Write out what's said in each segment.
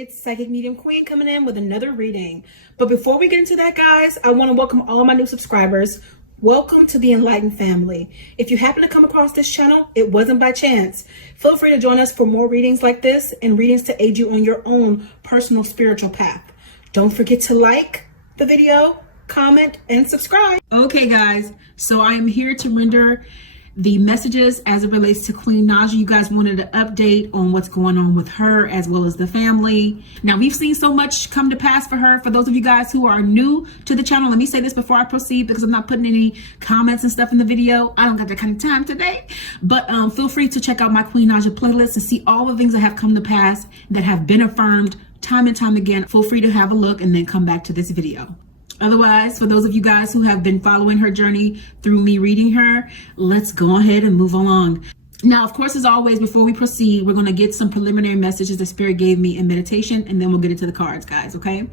It's Psychic Medium Queen coming in with another reading. But before we get into that, guys, I want to welcome all my new subscribers. Welcome to the Enlightened family. If you happen to come across this channel, it wasn't by chance. Feel free to join us for more readings like this and readings to aid you on your own personal spiritual path. Don't forget to like the video, comment, and subscribe. Okay, guys, so I am here to render the messages as it relates to Queen Naija. You guys wanted an update on what's going on with her as well as the family. Now, we've seen so much come to pass for her. For those of you guys who are new to the channel, let me say this before I proceed, because I'm not putting any comments and stuff in the video. I don't got that kind of time today. But feel free to check out my Queen Naija playlist and see all the things that have come to pass that have been affirmed time and time again. Feel free to have a look and then come back to this video. Otherwise, for those of you guys who have been following her journey through me reading her, let's go ahead and move along. Now, of course, as always, before we proceed, we're going to get some preliminary messages that Spirit gave me in meditation, and then we'll get into the cards, guys, okay?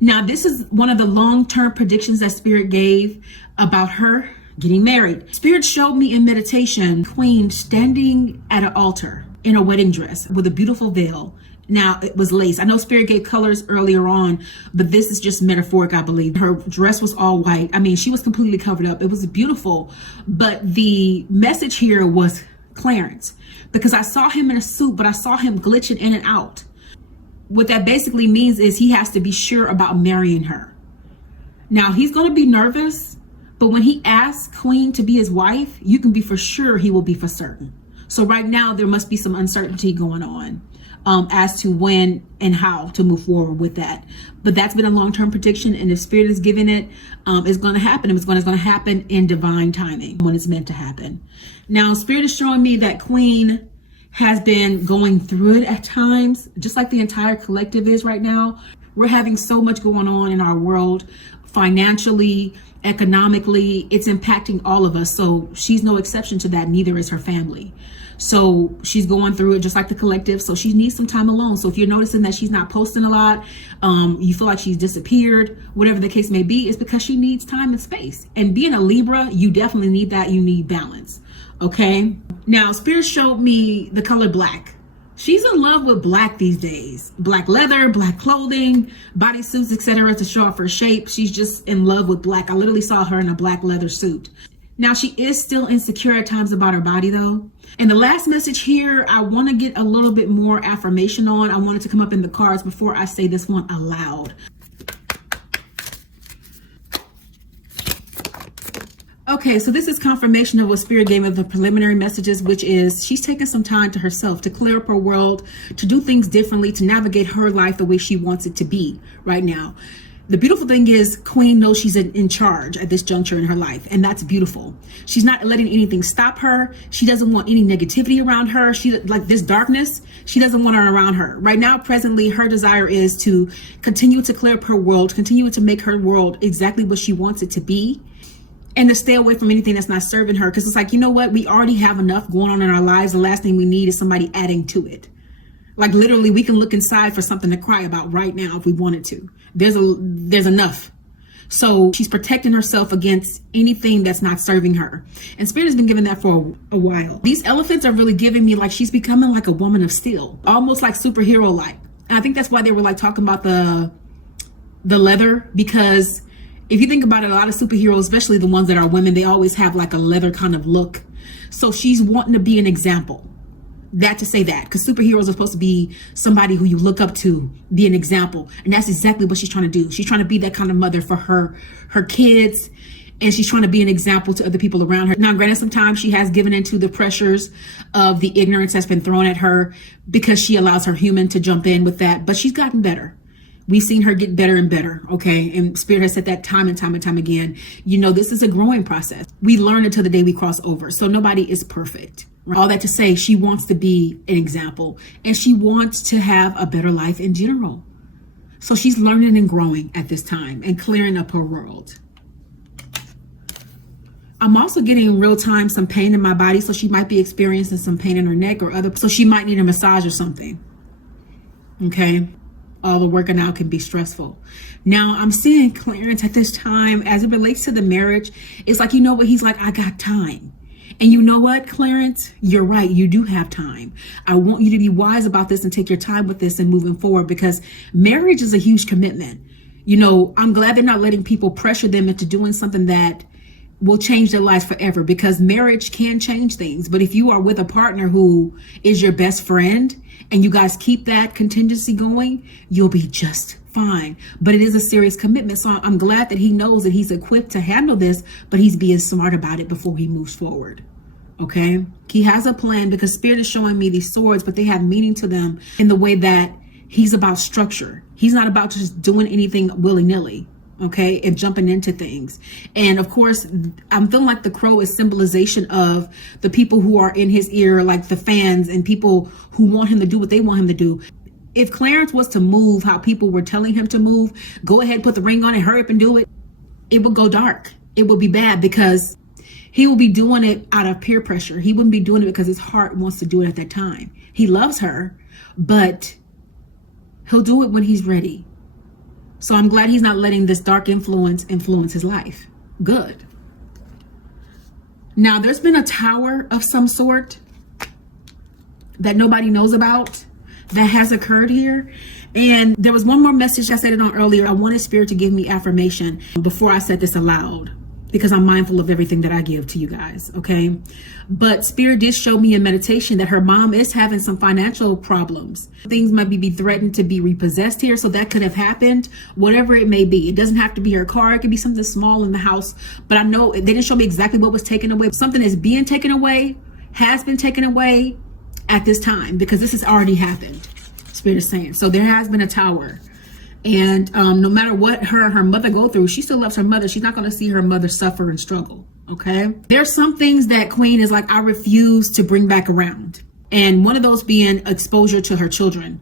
Now, this is one of the long-term predictions that Spirit gave about her getting married. Spirit showed me in meditation, Queen standing at an altar in a wedding dress with a beautiful veil. Now, it was lace. I know Spirit gave colors earlier on, but this is just metaphoric, I believe. Her dress was all white. I mean, she was completely covered up. It was beautiful. But the message here was Clarence, because I saw him in a suit, but I saw him glitching in and out. What that basically means is he has to be sure about marrying her. Now, he's going to be nervous, but when he asks Queen to be his wife, you can be for sure he will be for certain. So right now, there must be some uncertainty going on as to when and how to move forward with that. But that's been a long-term prediction, and if Spirit is giving it, it's going to happen. It's going to happen in divine timing when it's meant to happen. Now, Spirit is showing me that Queen has been going through it at times, just like the entire collective is right now. We're having so much going on in our world, financially, economically. It's impacting all of us. So she's no exception to that. Neither is her family. So she's going through it just like the collective. So she needs some time alone. So if you're noticing that she's not posting a lot, you feel like she's disappeared, whatever the case may be, it's because she needs time and space. And being a Libra, you definitely need that. You need balance. Okay. Now, Spirit showed me the color black. She's in love with black these days. Black leather, black clothing, bodysuits, etc. to show off her shape. She's just in love with black. I literally saw her in a black leather suit. Now, she is still insecure at times about her body, though. And the last message here, I want to get a little bit more affirmation on. I want it to come up in the cards before I say this one aloud. Okay, so this is confirmation of what Spirit gave me, the preliminary messages, which is she's taking some time to herself to clear up her world, to do things differently, to navigate her life the way she wants it to be right now. The beautiful thing is Queen knows she's in charge at this juncture in her life, and that's beautiful. She's not letting anything stop her. She doesn't want any negativity around her. She, like this darkness, she doesn't want her around her. Right now, presently, her desire is to continue to clear up her world, continue to make her world exactly what she wants it to be, and to stay away from anything that's not serving her. Because it's like, you know what? We already have enough going on in our lives. The last thing we need is somebody adding to it. Like literally, we can look inside for something to cry about right now if we wanted to. There's enough. So she's protecting herself against anything that's not serving her. And Spirit has been giving that for a while. These elephants are really giving me like she's becoming like a woman of steel, almost like superhero-like. And I think that's why they were like talking about the leather, because if you think about it, a lot of superheroes, especially the ones that are women, they always have like a leather kind of look. So she's wanting to be an example. That to say that, because superheroes are supposed to be somebody who you look up to, be an example. And that's exactly what she's trying to do. She's trying to be that kind of mother for her kids, and she's trying to be an example to other people around her. Now, granted, sometimes she has given into the pressures of the ignorance that's been thrown at her because she allows her human to jump in with that, but she's gotten better. We've seen her get better and better, okay? And Spirit has said that time and time and time again. You know, this is a growing process. We learn until the day we cross over. So nobody is perfect. All that to say, she wants to be an example, and she wants to have a better life in general. So she's learning and growing at this time and clearing up her world. I'm also getting in real time some pain in my body. So she might be experiencing some pain in her neck or other. So she might need a massage or something. Okay. All the working out can be stressful. Now I'm seeing Clarence at this time as it relates to the marriage. It's like, you know what? He's like, I got time. And you know what, Clarence? You're right. You do have time. I want you to be wise about this and take your time with this and moving forward, because marriage is a huge commitment. You know, I'm glad they're not letting people pressure them into doing something that will change their lives forever, because marriage can change things. But if you are with a partner who is your best friend and you guys keep that contingency going, you'll be just fine. But it is a serious commitment. So I'm glad that he knows that he's equipped to handle this, but he's being smart about it before he moves forward. Okay. He has a plan, because Spirit is showing me these swords, but they have meaning to them in the way that he's about structure. He's not about just doing anything willy-nilly. Okay, and jumping into things. And of course, I'm feeling like the crow is symbolization of the people who are in his ear, like the fans and people who want him to do what they want him to do. If Clarence was to move how people were telling him to move, go ahead, put the ring on and hurry up and do it, it would go dark. It would be bad, because he will be doing it out of peer pressure. He wouldn't be doing it because his heart wants to do it at that time. He loves her, but he'll do it when he's ready. So I'm glad he's not letting this dark influence his life. Good. Now, there's been a tower of some sort that nobody knows about that has occurred here. And there was one more message I said it on earlier. I wanted Spirit to give me affirmation before I said this aloud, because I'm mindful of everything that I give to you guys. Okay. But Spirit did show me in meditation that her mom is having some financial problems. Things might be threatened to be repossessed here. So that could have happened, whatever it may be. It doesn't have to be her car. It could be something small in the house. But I know they didn't show me exactly what was taken away. Something is being taken away, has been taken away at this time, because this has already happened. Spirit is saying. So there has been a tower. And no matter what her and her mother go through, she still loves her mother. She's not going to see her mother suffer and struggle. Okay. There's some things that Queen is like, I refuse to bring back around. And one of those being exposure to her children.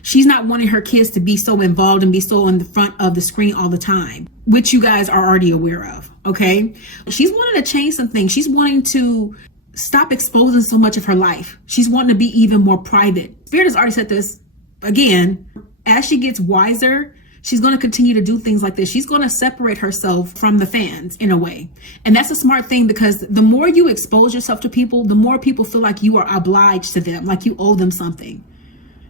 She's not wanting her kids to be so involved and be so in the front of the screen all the time, which you guys are already aware of. Okay. She's wanting to change some things. She's wanting to stop exposing so much of her life. She's wanting to be even more private. Spirit has already said this again. As she gets wiser, she's going to continue to do things like this. She's going to separate herself from the fans in a way. And that's a smart thing, because the more you expose yourself to people, the more people feel like you are obliged to them, like you owe them something.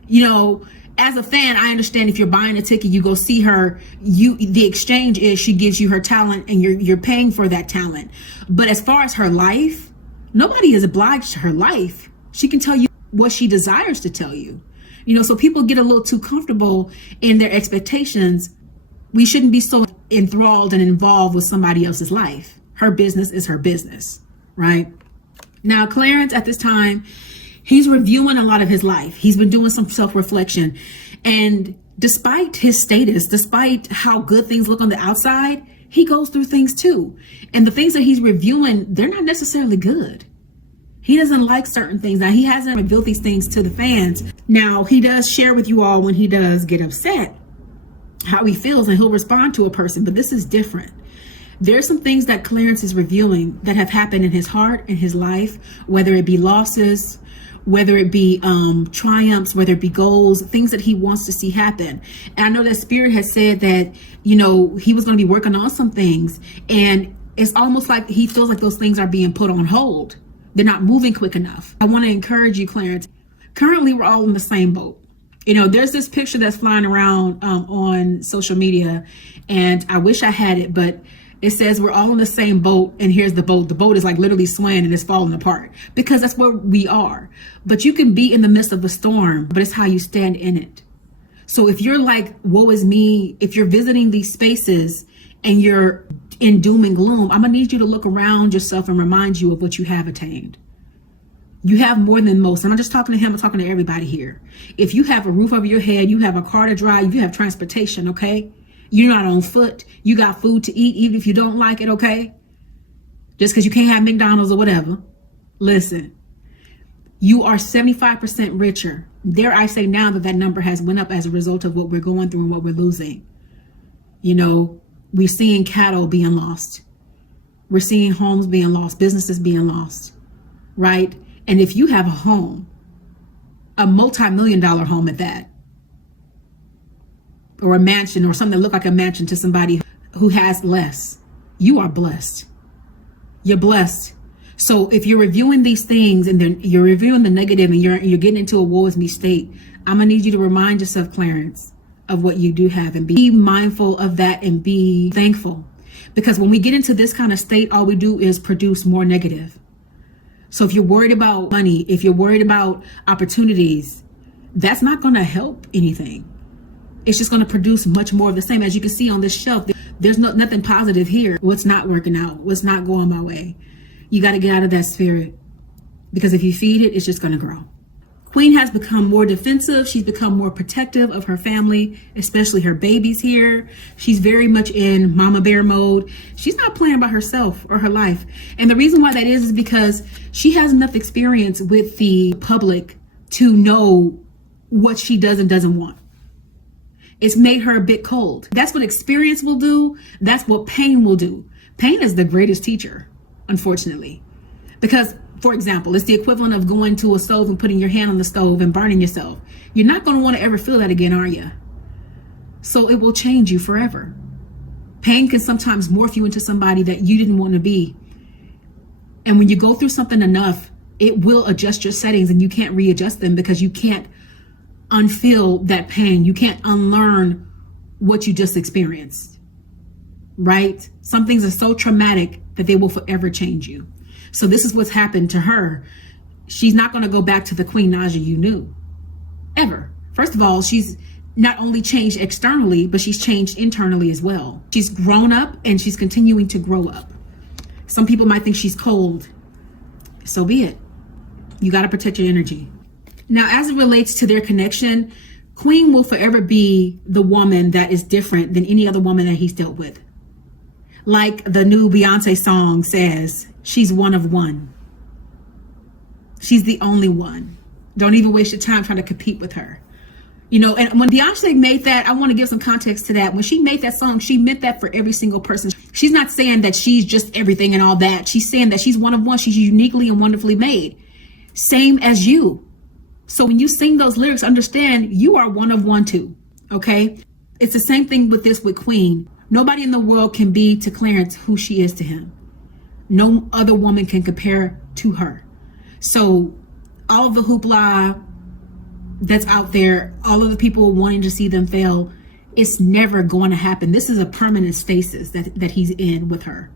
You know, as a fan, I understand if you're buying a ticket, you go see her, the exchange is she gives you her talent and you're paying for that talent. But as far as her life, nobody is obliged to her life. She can tell you what she desires to tell you. You know, so people get a little too comfortable in their expectations. We shouldn't be so enthralled and involved with somebody else's life. Her business is her business, right? Now, Clarence at this time, he's reviewing a lot of his life. He's been doing some self-reflection. And despite his status, despite how good things look on the outside, he goes through things too. And the things that he's reviewing, they're not necessarily good. He doesn't like certain things. Now, he hasn't revealed these things to the fans. Now, he does share with you all when he does get upset, how he feels, and he'll respond to a person. But this is different. There's some things that Clarence is reviewing that have happened in his heart, in his life, whether it be losses, whether it be triumphs, whether it be goals, things that he wants to see happen. And I know that Spirit has said that, you know, he was going to be working on some things. And it's almost like he feels like those things are being put on hold. They're not moving quick enough. I want to encourage you, Clarence. Currently, we're all in the same boat. You know, there's this picture that's flying around on social media, and I wish I had it, but it says we're all in the same boat, and here's the boat. The boat is like literally swaying and it's falling apart, because that's where we are. But you can be in the midst of a storm, but it's how you stand in it. So if you're like, woe is me, if you're visiting these spaces and you're in doom and gloom, I'm gonna need you to look around yourself and remind you of what you have attained. You have more than most. I'm not just talking to him, I'm talking to everybody here. If you have a roof over your head, you have a car to drive, you have transportation, okay? You're not on foot, you got food to eat, even if you don't like it, okay? Just because you can't have McDonald's or whatever. Listen, you are 75% richer. Dare I say now that that number has went up as a result of what we're going through and what we're losing. You know, we're seeing cattle being lost. We're seeing homes being lost, businesses being lost, right? And if you have a home, a multi-million-dollar home at that, or a mansion or something that look like a mansion to somebody who has less, you are blessed. You're blessed. So if you're reviewing these things and then you're reviewing the negative and you're getting into a woe is me state, I'm gonna need you to remind yourself, Clarence, of what you do have and be mindful of that and be thankful. Because when we get into this kind of state, all we do is produce more negative. So if you're worried about money, if you're worried about opportunities, that's not gonna help anything. It's just gonna produce much more of the same. As you can see on this shelf, there's nothing positive here. What's not working out, what's not going my way. You gotta get out of that spirit, because if you feed it, it's just gonna grow. Queen has become more defensive. She's become more protective of her family, especially her babies here. She's very much in mama bear mode. She's not playing about herself or her life. And the reason why that is because she has enough experience with the public to know what she does and doesn't want. It's made her a bit cold. That's what experience will do. That's what pain will do. Pain is the greatest teacher, unfortunately, because for example, it's the equivalent of going to a stove and putting your hand on the stove and burning yourself. You're not going to want to ever feel that again, are you? So it will change you forever. Pain can sometimes morph you into somebody that you didn't want to be. And when you go through something enough, it will adjust your settings and you can't readjust them because you can't unfeel that pain. You can't unlearn what you just experienced, right? Some things are so traumatic that they will forever change you. So this is what's happened to her. She's not going to go back to the Queen Naija you knew, ever. First of all, she's not only changed externally, but she's changed internally as well. She's grown up and she's continuing to grow up. Some people might think she's cold. So be it. You got to protect your energy. Now, as it relates to their connection, Queen will forever be the woman that is different than any other woman that he's dealt with. Like the new Beyonce song says, she's one of one. She's the only one. Don't even waste your time trying to compete with her. You know, and when Beyonce made that, I want to give some context to that. When she made that song, she meant that for every single person. She's not saying that she's just everything and all that. She's saying that she's one of one. She's uniquely and wonderfully made. Same as you. So when you sing those lyrics, understand you are one of one too. Okay? It's the same thing with Queen. Nobody in the world can be to Clarence who she is to him. No other woman can compare to her. So all of the hoopla that's out there, all of the people wanting to see them fail, it's never going to happen. This is a permanent stasis that he's in with her.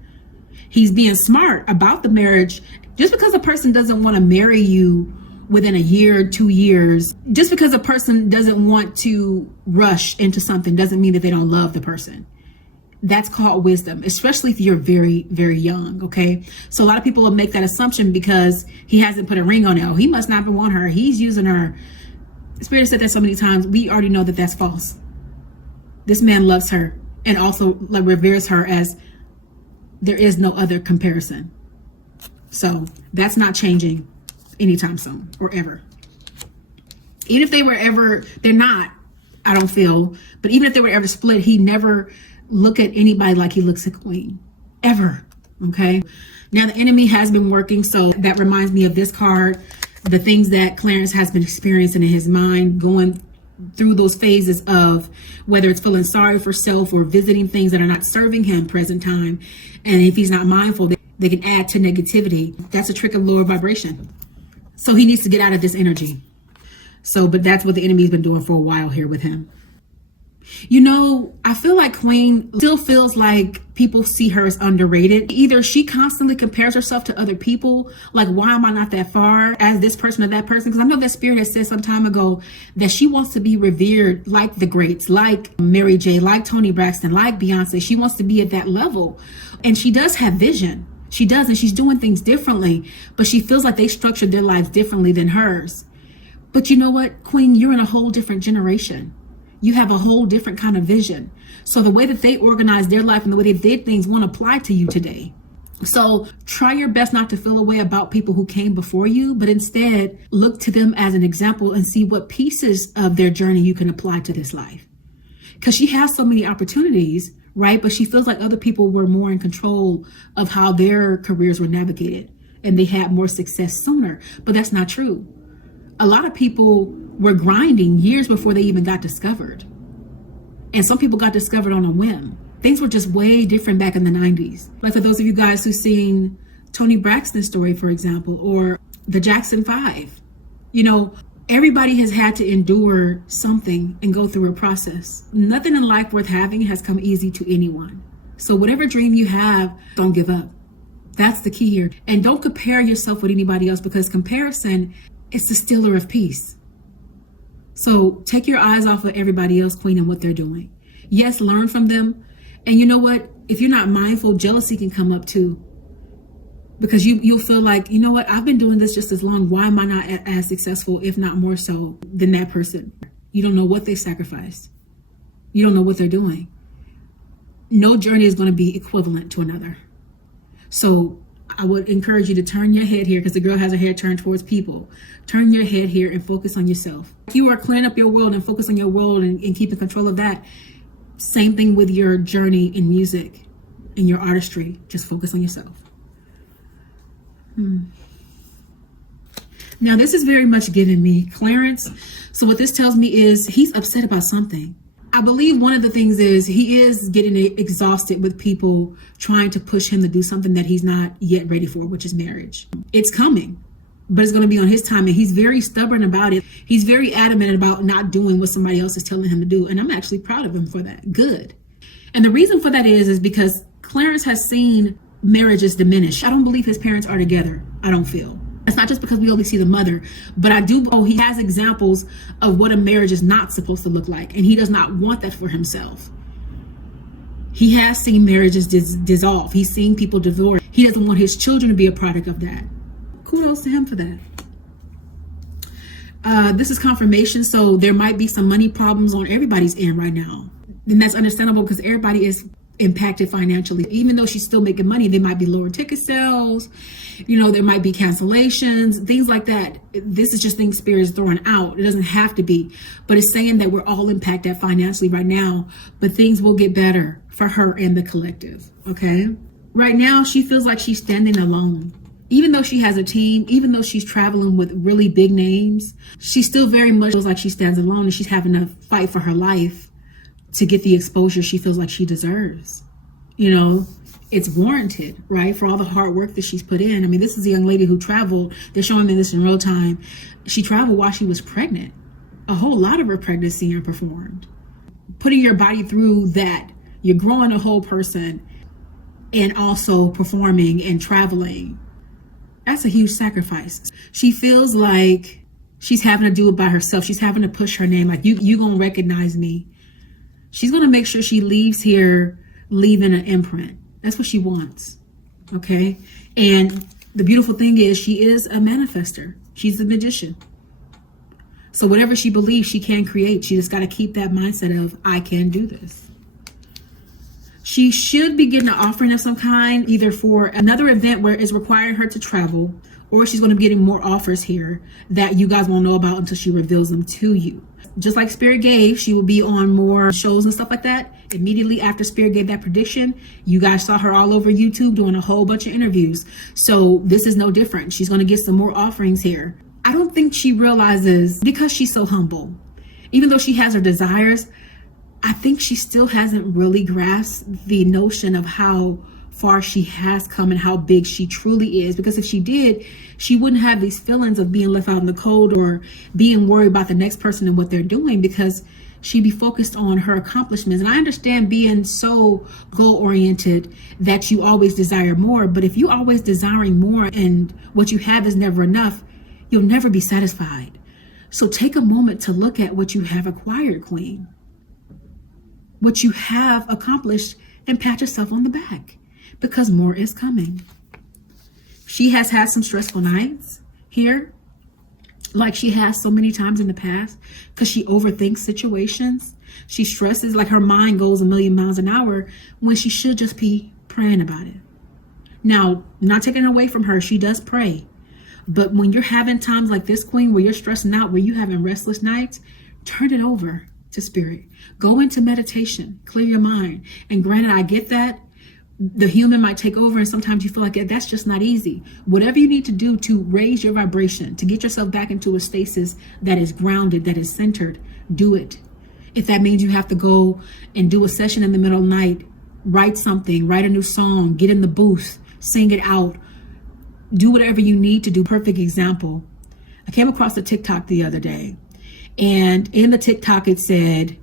He's being smart about the marriage. Just because a person doesn't want to marry you within a year, 2 years, just because a person doesn't want to rush into something doesn't mean that they don't love the person. That's called wisdom, especially if you're very, very young, okay? So a lot of people will make that assumption because he hasn't put a ring on it. Oh, he must not want her. He's using her. Spirit said that so many times. We already know that that's false. This man loves her and also reveres her as there is no other comparison. So that's not changing anytime soon or ever. Even if they were ever, they're not, I don't feel, but even if they were ever split, he never look at anybody like he looks at Queen, ever. Okay. Now the enemy has been working. So that reminds me of this card, the things that Clarence has been experiencing in his mind, going through those phases of whether it's feeling sorry for self or visiting things that are not serving him present time. And if he's not mindful, they can add to negativity. That's a trick of lower vibration. So he needs to get out of this energy. So, but that's what the enemy's been doing for a while here with him. You know, I feel like Queen still feels like people see her as underrated. Either she constantly compares herself to other people, like, why am I not that far as this person or that person? Because I know that Spirit has said some time ago that she wants to be revered like the greats, like Mary J, like Toni Braxton, like Beyonce. She wants to be at that level. And she does have vision. She does, and she's doing things differently, but she feels like they structured their lives differently than hers. But you know what, Queen, you're in a whole different generation. You have a whole different kind of vision. So the way that they organize their life and the way they did things won't apply to you today. So try your best not to feel a way about people who came before you, but instead look to them as an example and see what pieces of their journey you can apply to this life. Because she has so many opportunities, right? But she feels like other people were more in control of how their careers were navigated and they had more success sooner. But that's not true. A lot of people were grinding years before they even got discovered. And some people got discovered on a whim. Things were just way different back in the 90s. Like for those of you guys who've seen Tony Braxton's story, for example, or the Jackson 5. You know, everybody has had to endure something and go through a process. Nothing in life worth having has come easy to anyone. So whatever dream you have, don't give up. That's the key here. And don't compare yourself with anybody else, because comparison is the stealer of peace. So take your eyes off of everybody else, Queen, and what they're doing. Yes, learn from them. And you know what? If you're not mindful, jealousy can come up too. Because you'll feel like, you know what? I've been doing this just as long. Why am I not as successful, if not more so, than that person? You don't know what they sacrificed. You don't know what they're doing. No journey is going to be equivalent to another. So I would encourage you to turn your head here, because the girl has her head turned towards people. Turn your head here and focus on yourself. If you are clearing up your world and focus on your world and keeping control of that, same thing with your journey in music, in your artistry. Just focus on yourself. Now, this is very much giving me Clarence. So what this tells me is he's upset about something. I believe one of the things is he is getting exhausted with people trying to push him to do something that he's not yet ready for, which is marriage. It's coming, but it's going to be on his time. And he's very stubborn about it. He's very adamant about not doing what somebody else is telling him to do. And I'm actually proud of him for that. Good. And the reason for that is because Clarence has seen marriages diminish. I don't believe his parents are together. I don't feel. It's not just because we only see the mother, but I do. He has examples of what a marriage is not supposed to look like, and he does not want that for himself. He has seen marriages dissolve. He's seen people divorce. He doesn't want his children to be a product of that. Kudos to him for that. This is confirmation, so there might be some money problems on everybody's end right now, and that's understandable because everybody is impacted financially. Even though she's still making money, there might be lower ticket sales, you know, there might be cancellations, things like that. This is just things Spirit is throwing out. It doesn't have to be, but it's saying that we're all impacted financially right now, but things will get better for her and the collective. Okay, right now she feels like she's standing alone. Even though she has a team, even though she's traveling with really big names, she still very much feels like she stands alone, and she's having to fight for her life to get the exposure she feels like she deserves. You know, it's warranted, right? For all the hard work that she's put in. I mean, this is a young lady who traveled. They're showing me this in real time. She traveled while she was pregnant. A whole lot of her pregnancy and performed. Putting your body through that, you're growing a whole person, and also performing and traveling. That's a huge sacrifice. She feels like she's having to do it by herself. She's having to push her name. Like, you gonna recognize me. She's going to make sure she leaves here leaving an imprint. That's what she wants. Okay. And the beautiful thing is she is a manifester. She's a magician. So whatever she believes she can create, she just got to keep that mindset of, I can do this. She should be getting an offering of some kind, either for another event where it's requiring her to travel, or she's going to be getting more offers here that you guys won't know about until she reveals them to you. Just like Spirit gave, she will be on more shows and stuff like that. Immediately after Spirit gave that prediction, you guys saw her all over YouTube doing a whole bunch of interviews. So this is no different. She's going to get some more offerings here. I don't think she realizes, because she's so humble, even though she has her desires, I think she still hasn't really grasped the notion of how far she has come and how big she truly is. Because if she did, she wouldn't have these feelings of being left out in the cold or being worried about the next person and what they're doing, because she'd be focused on her accomplishments. And I understand being so goal oriented that you always desire more, but if you're always desiring more and what you have is never enough, you'll never be satisfied. So take a moment to look at what you have acquired, Queen, what you have accomplished, and pat yourself on the back, because more is coming. She has had some stressful nights here, like she has so many times in the past, because she overthinks situations. She stresses, like her mind goes a million miles an hour when she should just be praying about it. Now, not taking it away from her, she does pray. But when you're having times like this, Queen, where you're stressing out, where you're having restless nights, turn it over to Spirit. Go into meditation, clear your mind. And granted, I get that the human might take over, and sometimes you feel like that's just not easy. Whatever you need to do to raise your vibration, to get yourself back into a stasis that is grounded, that is centered, do it. If that means you have to go and do a session in the middle of the night, write something, write a new song, get in the booth, sing it out, do whatever you need to do. Perfect example. I came across a TikTok the other day, and in the TikTok it said,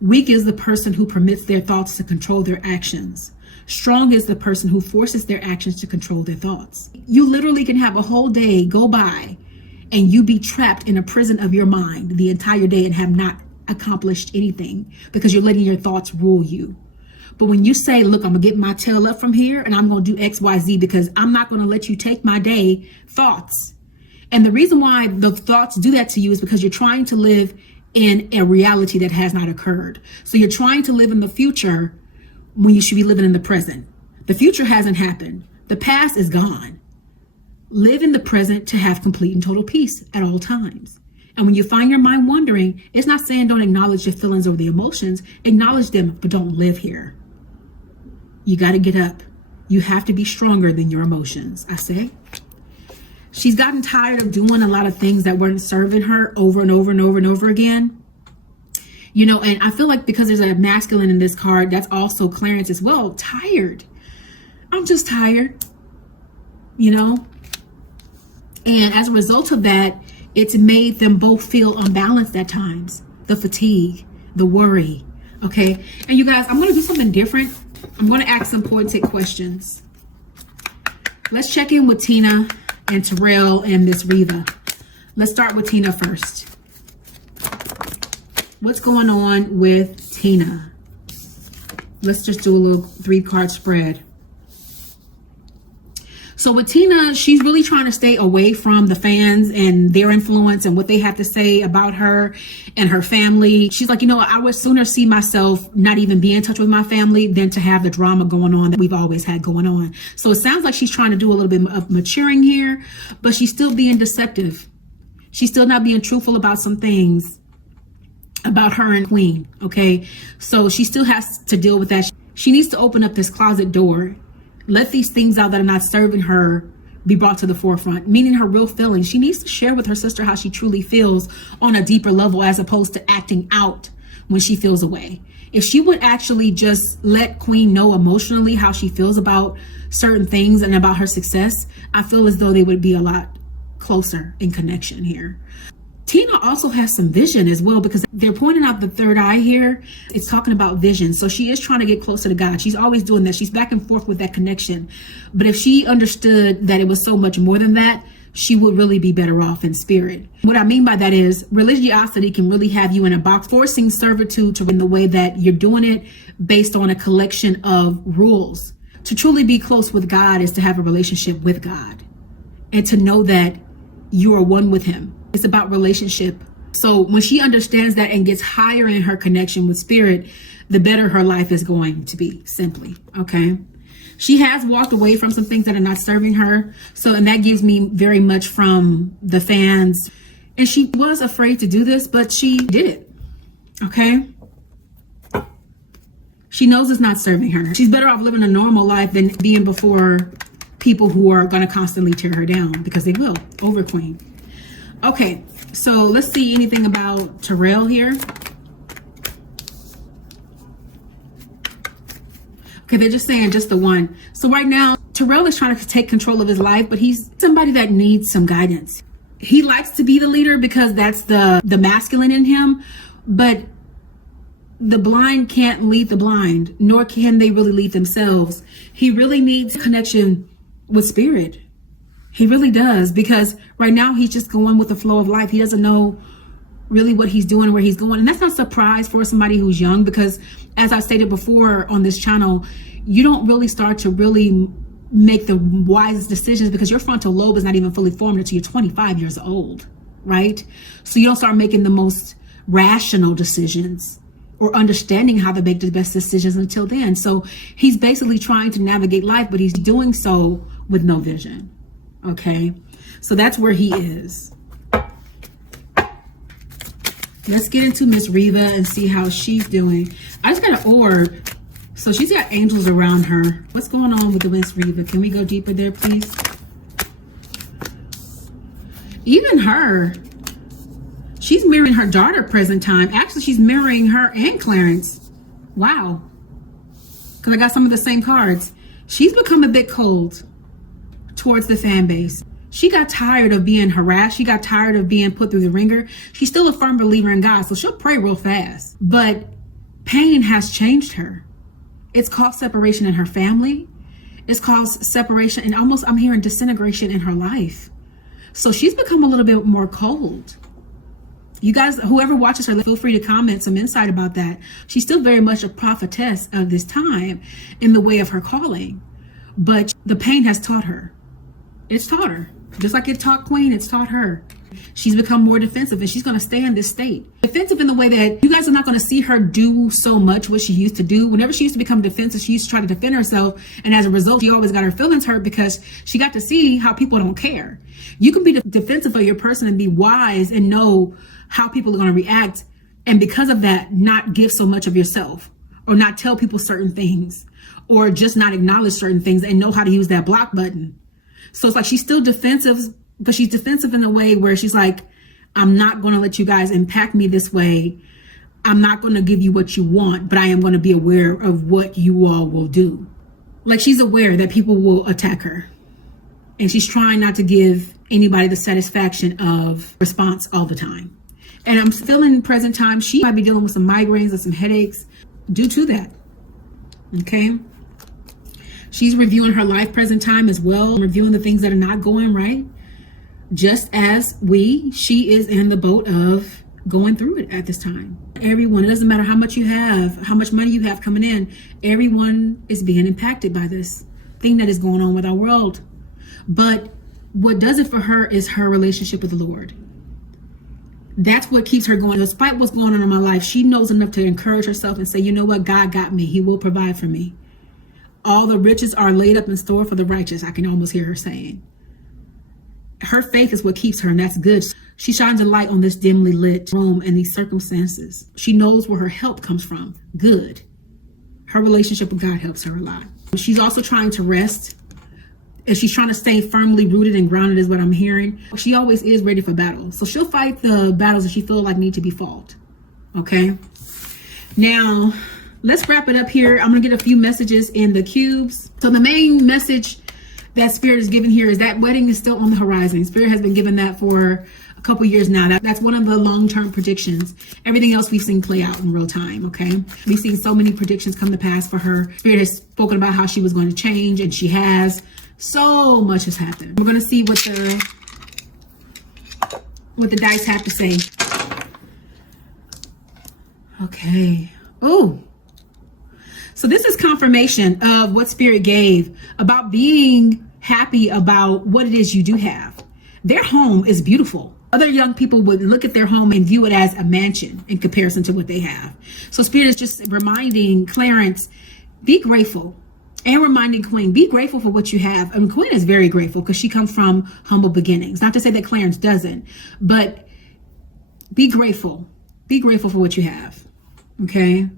weak is the person who permits their thoughts to control their actions. Strong is the person who forces their actions to control their thoughts. You literally can have a whole day go by and you be trapped in a prison of your mind the entire day and have not accomplished anything because you're letting your thoughts rule you. But when you say, look, I'm gonna get my tail up from here and I'm gonna do X, Y, Z because I'm not gonna let you take my day thoughts. And the reason why the thoughts do that to you is because you're trying to live in a reality that has not occurred. So you're trying to live in the future when you should be living in the present. The future hasn't happened. The past is gone. Live in the present to have complete and total peace at all times. And when you find your mind wandering, it's not saying don't acknowledge your feelings or the emotions. Acknowledge them, but don't live here. You got to get up. You have to be stronger than your emotions, I say. She's gotten tired of doing a lot of things that weren't serving her over and over and over and over again. You know, and I feel like because there's a masculine in this card, that's also Clarence as well. Tired. I'm just tired, you know. And as a result of that, it's made them both feel unbalanced at times. The fatigue, the worry, okay? And you guys, I'm going to do something different. I'm going to ask some poetic questions. Let's check in with Tina and Tyrell and Miss Riva. Let's start with Tina first. What's going on with Tina? Let's just do a little 3-card spread. So with Tina, she's really trying to stay away from the fans and their influence and what they have to say about her and her family. She's like, you know, I would sooner see myself not even be in touch with my family than to have the drama going on that we've always had going on. So it sounds like she's trying to do a little bit of maturing here, but she's still being deceptive. She's still not being truthful about some things about her and Queen, okay? So she still has to deal with that. She needs to open up this closet door. Let these things out that are not serving her be brought to the forefront, meaning her real feelings. She needs to share with her sister how she truly feels on a deeper level as opposed to acting out when she feels away. If she would actually just let Queen know emotionally how she feels about certain things and about her success, I feel as though they would be a lot closer in connection here. Tina also has some vision as well because they're pointing out the third eye here. It's talking about vision. So she is trying to get closer to God. She's always doing that. She's back and forth with that connection. But if she understood that it was so much more than that, she would really be better off in spirit. What I mean by that is religiosity can really have you in a box, forcing servitude to in the way that you're doing it based on a collection of rules. To truly be close with God is to have a relationship with God and to know that you are one with him. It's about relationship. So when she understands that and gets higher in her connection with spirit, the better her life is going to be, simply. Okay. She has walked away from some things that are not serving her. So, and that gives me very much from the fans. And she was afraid to do this, but she did it. Okay. She knows it's not serving her. She's better off living a normal life than being before people who are going to constantly tear her down, because they will, over Queen. Okay, so let's see anything about Tyrell here. Okay, they're just saying just the one. So right now, Tyrell is trying to take control of his life, but he's somebody that needs some guidance. He likes to be the leader because that's the masculine in him, but the blind can't lead the blind, nor can they really lead themselves. He really needs connection with spirit. He really does, because right now he's just going with the flow of life. He doesn't know really what he's doing, where he's going. And that's not a surprise for somebody who's young, because as I stated before on this channel, you don't really start to really make the wisest decisions because your frontal lobe is not even fully formed until you're 25 years old, right? So you don't start making the most rational decisions or understanding how to make the best decisions until then. So he's basically trying to navigate life, but he's doing so with no vision. Okay, so that's where he is. Let's get into Miss Riva and see how she's doing. I just got an orb, so she's got angels around her. What's going on with the Miss Riva? Can we go deeper there, please? Even her, she's mirroring her daughter present time. Actually, she's mirroring her and Clarence. Wow, because I got some of the same cards. She's become a bit cold towards the fan base. She got tired of being harassed. She got tired of being put through the ringer. She's still a firm believer in God, so she'll pray real fast. But pain has changed her. It's caused separation in her family. It's caused separation and almost, I'm hearing, disintegration in her life. So she's become a little bit more cold. You guys, whoever watches her, feel free to comment some insight about that. She's still very much a prophetess of this time in the way of her calling. But the pain has taught her. It's taught her. Just like it taught Queen, it's taught her. She's become more defensive, and she's going to stay in this state. Defensive in the way that you guys are not going to see her do so much what she used to do. Whenever she used to become defensive, she used to try to defend herself. And as a result, she always got her feelings hurt because she got to see how people don't care. You can be defensive of your person and be wise and know how people are going to react. And because of that, not give so much of yourself, or not tell people certain things, or just not acknowledge certain things and know how to use that block button. So it's like she's still defensive, but she's defensive in a way where she's like, I'm not going to let you guys impact me this way. I'm not going to give you what you want, but I am going to be aware of what you all will do. Like, she's aware that people will attack her. And she's trying not to give anybody the satisfaction of response all the time. And I'm feeling present time, she might be dealing with some migraines or some headaches due to that. Okay. She's reviewing her life present time as well, reviewing the things that are not going right. Just as she is in the boat of going through it at this time. Everyone, it doesn't matter how much you have, how much money you have coming in, everyone is being impacted by this thing that is going on with our world. But what does it for her is her relationship with the Lord. That's what keeps her going. Despite what's going on in my life, she knows enough to encourage herself and say, you know what, God got me. He will provide for me. All the riches are laid up in store for the righteous. I can almost hear her saying. Her faith is what keeps her, and that's good. She shines a light on this dimly lit room and these circumstances. She knows where her help comes from. Good. Her relationship with God helps her a lot. She's also trying to rest, and she's trying to stay firmly rooted and grounded is what I'm hearing. She always is ready for battle. So she'll fight the battles that she feels like need to be fought. Okay. Now, let's wrap it up here. I'm going to get a few messages in the cubes. So the main message that Spirit is giving here is that wedding is still on the horizon. Spirit has been given that for a couple years now. That's one of the long-term predictions. Everything else we've seen play out in real time, okay? We've seen so many predictions come to pass for her. Spirit has spoken about how she was going to change, and she has. So much has happened. We're going to see what the dice have to say. Okay. Oh. So this is confirmation of what Spirit gave about being happy about what it is you do have. Their home is beautiful. Other young people would look at their home and view it as a mansion in comparison to what they have. So Spirit is just reminding Clarence, be grateful, and reminding Queen, be grateful for what you have. And Queen is very grateful because she comes from humble beginnings. Not to say that Clarence doesn't, but be grateful. Be grateful for what you have. Okay.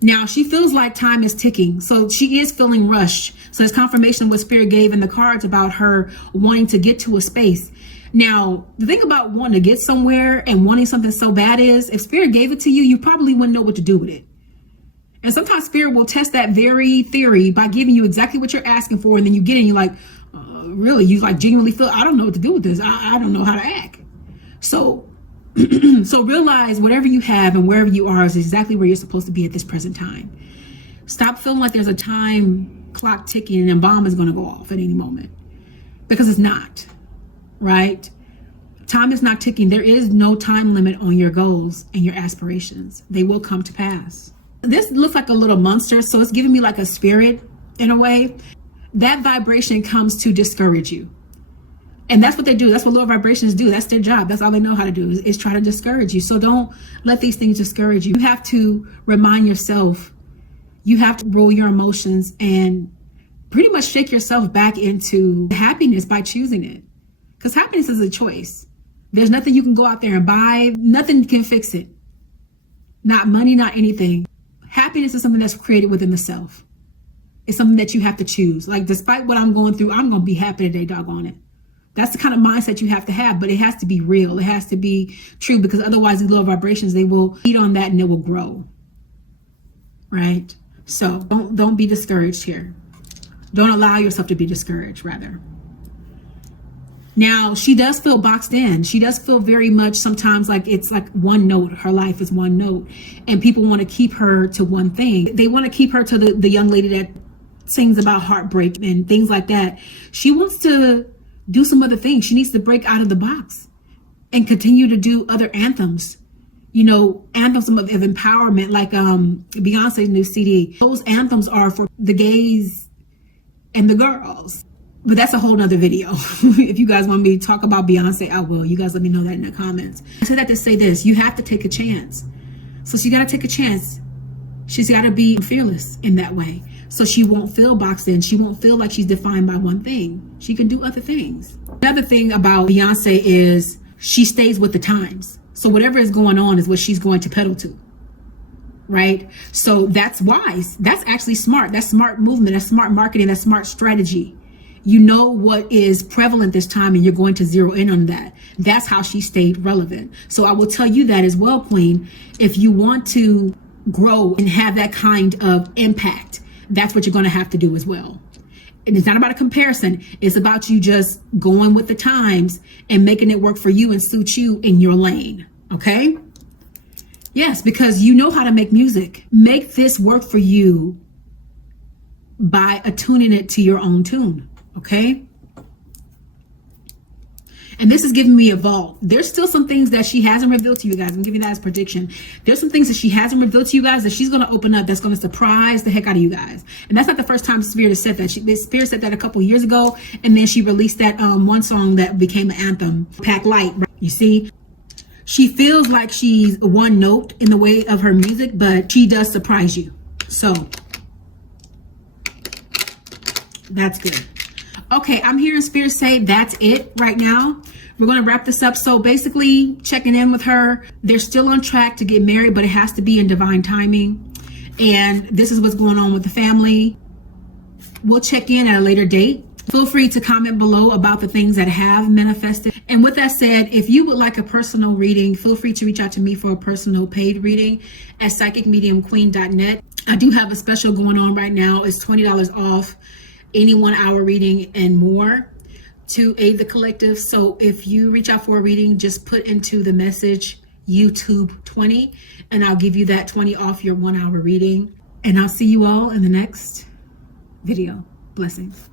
Now, she feels like time is ticking. So she is feeling rushed. So it's confirmation of what Spirit gave in the cards about her wanting to get to a space. Now, the thing about wanting to get somewhere and wanting something so bad is, if Spirit gave it to you, you probably wouldn't know what to do with it. And sometimes Spirit will test that very theory by giving you exactly what you're asking for. And then you get it and you're like, really? You like genuinely feel, I don't know what to do with this. I don't know how to act. So so realize whatever you have and wherever you are is exactly where you're supposed to be at this present time. Stop feeling like there's a time clock ticking and a bomb is going to go off at any moment, because it's not, right? Time is not ticking. There is no time limit on your goals and your aspirations. They will come to pass. This looks like a little monster, so it's giving me like a spirit in a way. That vibration comes to discourage you. And that's what they do. That's what lower vibrations do. That's their job. That's all they know how to do is try to discourage you. So don't let these things discourage you. You have to remind yourself, you have to roll your emotions and pretty much shake yourself back into happiness by choosing it. Because happiness is a choice. There's nothing you can go out there and buy. Nothing can fix it. Not money, not anything. Happiness is something that's created within the self. It's something that you have to choose. Like, despite what I'm going through, I'm going to be happy today, doggone it. That's the kind of mindset you have to have, but it has to be real. It has to be true, because otherwise these lower vibrations, they will feed on that and it will grow. Right? So don't be discouraged here. Don't allow yourself to be discouraged, rather. Now, she does feel boxed in. She does feel very much sometimes like it's like one note. Her life is one note. And people want to keep her to one thing. They want to keep her to the young lady that sings about heartbreak and things like that. She wants to do some other things. She needs to break out of the box and continue to do other anthems. You know, anthems of empowerment, like Beyonce's new CD. Those anthems are for the gays and the girls. But that's a whole nother video. If you guys want me to talk about Beyonce, I will. You guys let me know that in the comments. I said that to say this. You have to take a chance. So she got to take a chance. She's got to be fearless in that way. So she won't feel boxed in. She won't feel like she's defined by one thing. She can do other things. Another thing about Beyonce is she stays with the times. So whatever is going on is what she's going to pedal to. Right? So that's wise. That's actually smart. That's smart movement. That's smart marketing. That's smart strategy. You know what is prevalent this time and you're going to zero in on that. That's how she stayed relevant. So I will tell you that as well, Queen. If you want to grow and have that kind of impact, that's what you're going to have to do as well. And it's not about a comparison. It's about you just going with the times and making it work for you and suit you in your lane. Okay? Yes, because you know how to make music. Make this work for you by attuning it to your own tune. Okay. And this is giving me a vault. There's still some things that she hasn't revealed to you guys. I'm giving that as prediction. There's some things that she hasn't revealed to you guys that she's going to open up that's going to surprise the heck out of you guys. And that's not the first time Spirit has said that. Spirit said that a couple years ago. And then she released that one song that became an anthem, Pack Light. Right? You see, she feels like she's one note in the way of her music, but she does surprise you. So that's good. Okay, I'm hearing Spirit say that's it right now. We're going to wrap this up. So basically, checking in with her. They're still on track to get married, but it has to be in divine timing. And this is what's going on with the family. We'll check in at a later date. Feel free to comment below about the things that have manifested. And with that said, if you would like a personal reading, feel free to reach out to me for a personal paid reading at psychicmediumqueen.net. I do have a special going on right now. It's $20 off any 1 hour reading and more to aid the collective. So if you reach out for a reading, just put into the message YouTube 20 and I'll give you that 20 off your 1 hour reading. And I'll see you all in the next video. Blessings.